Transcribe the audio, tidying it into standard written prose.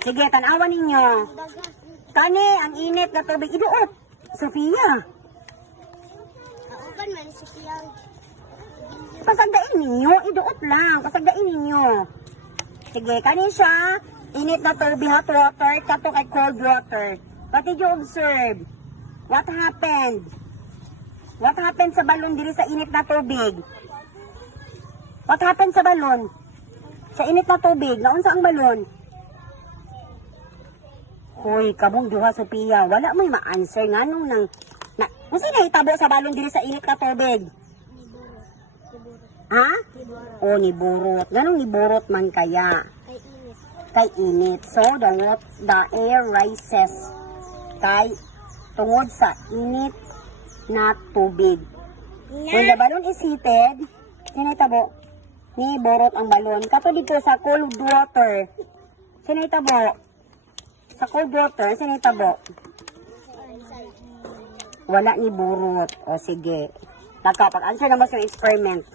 Sige, tanawan ninyo. Kani, ang init na tubig. Iduot. Sofia. Kauban man si Siyang. Pasagdain ninyo. Iduot lang. Pasagdain ninyo. Sige, kani siya. Init na tubig, hot water. Kato kay cold water. What did you observe? What happened? What happened sa balon diri sa init na tubig? What happened sa balon? Sa init na tubig, naunsa ang balon? Hoy, kabong duha Sophia, wala mo'y ma-answer nganong nang Unsa na hitabo sa balon diri sa init na tubig? Ha? O ni burot. Ganong ni burot man kaya? Kay init. So the air rises kay tungod sa init na tubig. When the balloon is heated, sinitabo ni borot ang balon. Kato dito sa cold water. Sinitabo. Sa cold water, sinitabo. Wala ni borot. O sige. Pag-answer naman sa experiment.